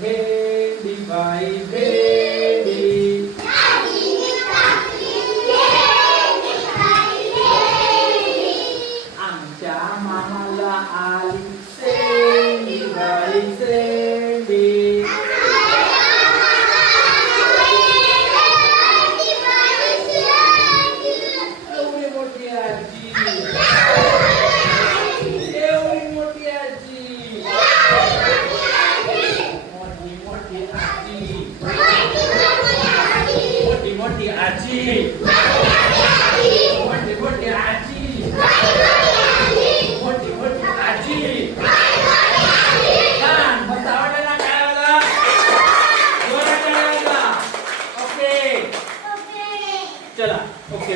भेंडी बाई भेंडी आमच्या मामाला आली शेंडी बाई शेंडी एवढी मोठी आजी एवढी मोठी आजी मोठी आजी मोठी मोठी आजी मोठी मोठी आजी मोठी मोठी आजी छान मस्त आवडलं ना काय वाला जोरात काय वाला ओके चला ओके